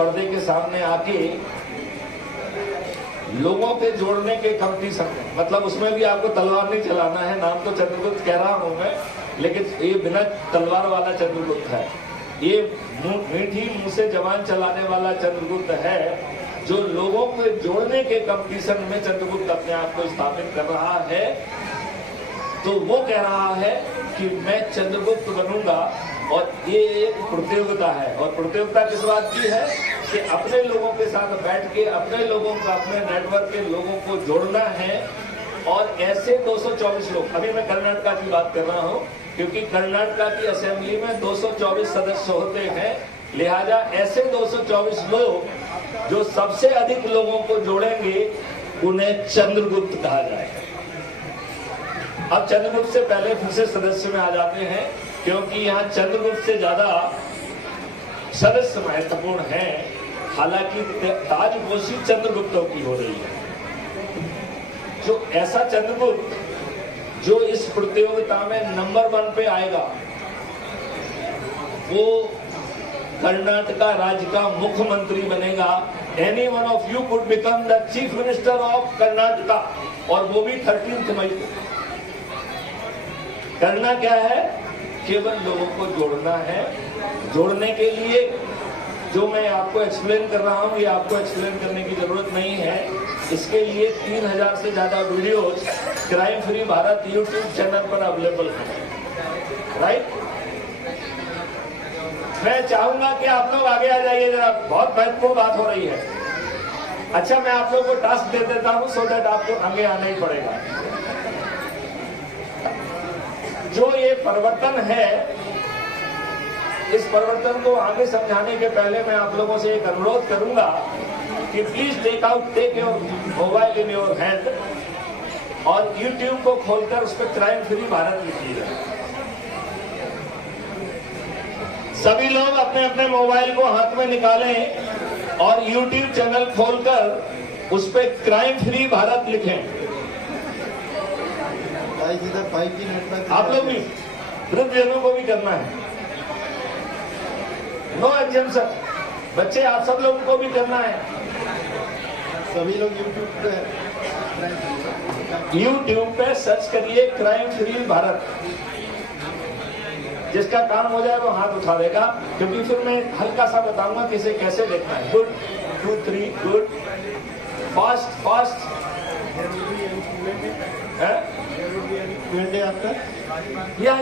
पर्दे के सामने आके लोगों के जोड़ने के कंपटीशन, मतलब उसमें भी आपको तलवार नहीं चलाना है। नाम तो चंद्रगुप्त कह रहा हूं मैं, लेकिन ये बिना तलवार वाला चंद्रगुप्त है। ये मीठी मुंह से जबान चलाने वाला चंद्रगुप्त है, जो लोगों को जोड़ने के कंपटीशन में चंद्रगुप्त अपने आप को स्थापित कर रहा है। तो वो कह रहा है कि मैं चंद्रगुप्त बनूंगा, और ये एक प्रतियोगिता है। और प्रतियोगिता किस बात की है कि अपने लोगों के साथ बैठ के अपने लोगों का, अपने नेटवर्क के लोगों को जोड़ना है। और ऐसे 224 लोग, अभी मैं कर्नाटका की बात कर रहा हूं, क्योंकि कर्नाटका की असेंबली में 224 सदस्य होते हैं, लिहाजा ऐसे 224 लोग जो सबसे अधिक लोगों को जोड़ेंगे उन्हें चंद्रगुप्त कहा जाएगा। अब चंद्रगुप्त से पहले फिर से सदस्य में आ जाते हैं, क्योंकि यहाँ चंद्रगुप्त से ज्यादा सदस्य महत्वपूर्ण हैं। हालांकि ताजपोशी चंद्रगुप्तों की हो रही है। जो ऐसा चंद्रगुप्त जो इस प्रतियोगिता में नंबर 1 पे आएगा, वो कर्नाटका राज्य का मुख्यमंत्री बनेगा। Any one of you could become the chief minister of Karnataka, और वो भी 13 मई को। करना क्या है? केवल लोगों को जोड़ना है। जोड़ने के लिए जो मैं आपको एक्सप्लेन कर रहा हूं, ये आपको एक्सप्लेन करने की जरूरत नहीं है। इसके लिए 3000 से ज्यादा videos crime free Bharat YouTube channel पर अवेलेबल है। राइट? मैं चाहूंगा कि आप लोग आगे आ जाइए, जरा बहुत महत्वपूर्ण बात हो रही है। अच्छा, मैं आप लोगों को टास्क दे देता हूं, सो दैट आपको आगे आना ही पड़ेगा। जो ये परिवर्तन है, इस परिवर्तन को आगे समझाने के पहले मैं आप लोगों से एक अनुरोध करूंगा कि please take your mobile in your hand और यूट्यूब को खोलकर उस पर क्राइम फ्री भारत लिखिएगा। सभी लोग अपने अपने मोबाइल को हाथ में निकालें और यूट्यूब चैनल खोलकर उस पर क्राइम फ्री भारत लिखें। आप लोग भी, वृद्धजनों को भी करना है। नो एग्जाम्शन, बच्चे आप सब लोगों को भी करना है। सभी लोग यूट्यूब पे सर्च करिए क्राइम फ्री भारत। जिसका काम हो जाए वो हाथ उठा देगा, क्योंकि फिर मैं हल्का सा बताऊंगा कि इसे कैसे देखना है। गुड, 2 3 गुड, फास्ट फास्ट है। या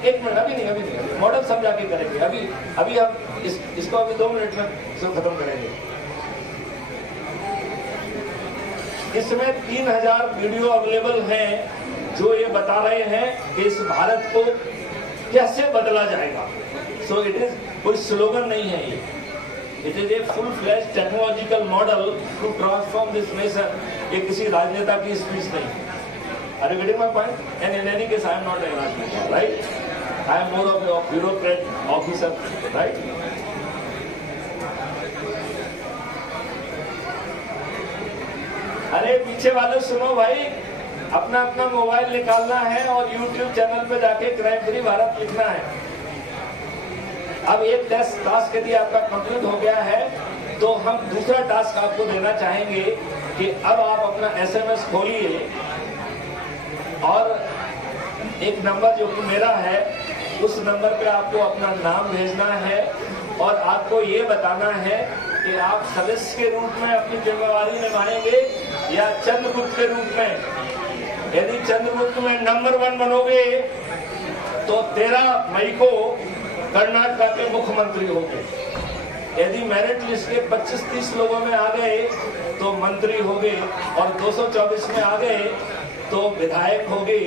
एक मिनट, अभी नहीं, मॉडल समझा के करेंगे। अभी हम इसको अभी 2 मिनट में खत्म करेंगे। इसमें 3000 वीडियो अवेलेबल हैं जो ये बता रहे हैं कि इस भारत को कैसे बदला जाएगा। सो इट इज कोई स्लोगन नहीं है ये, it is a full flash technological model to transform this nation. ये किसी राजनेता की स्पीच नहीं। Are you getting my point? And in any case, I am not a Rajneता, right? I am more of a bureaucrat officer, right? अरे पीछे वाले सुनो भाई, अपना अपना मोबाइल निकालना है और YouTube चैनल पे जाके क्राइम फ्री भारत लिखना है। अब एक टास्क यदि आपका कंप्लीट हो गया है, तो हम दूसरा टास्क आपको देना चाहेंगे कि अब आप अपना SMS खोलिए और एक नंबर जो कि मेरा है, उस नंबर पे आपको अपना नाम भेजना है और आपको ये बताना है कि आप सदस्य के रूप में अपनी जिम्मेवारी निभाएंगे या चंद्रगुप्त के रूप में। यदि चंद्रगुप्त में नंबर 1 बनोगे तो 13 मई को कर्नाटका के मुख्यमंत्री होंगे। यदि मेरिट लिस्ट के 25-30 लोगों में आ गए तो मंत्री होंगे, और 224 में आ गए तो विधायक होंगे।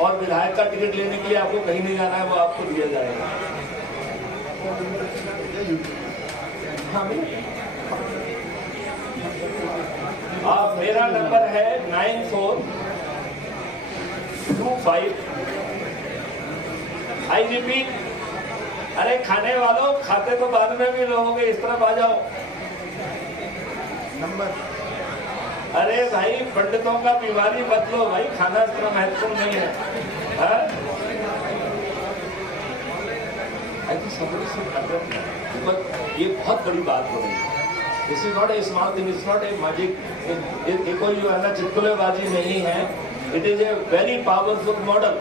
और विधायक का टिकट लेने के लिए आपको कहीं नहीं जाना है, वो आपको दिया जाएगा। आप, मेरा नंबर है 9425। आई रिपीट, अरे खाने वालों, खाते तो बाद में भी रहोगे, इस तरफ आ जाओ। नंबर, अरे भाई पंडितों का बीमारी मत लो भाई, खाना इतना महत्वपूर्ण नहीं है। I think somebody should address that. Because ये बहुत बड़ी बात हो रही है. This is not a small thing. It's not a magic. ये कोई जो है ना चिटकुलेबाजी नहीं है. It is a very powerful model.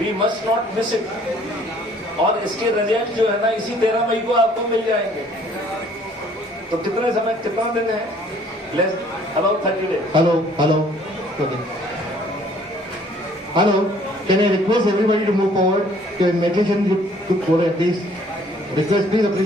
We must not miss it. और इसके रिजल्ट जो है ना इसी 13 मई को आपको मिल जाएंगे. तो कितना दिन है? Less about 30 days. Hello. Okay. Hello. Can I request everybody to move forward? Can meditation to forward at least? Request, please appreciate.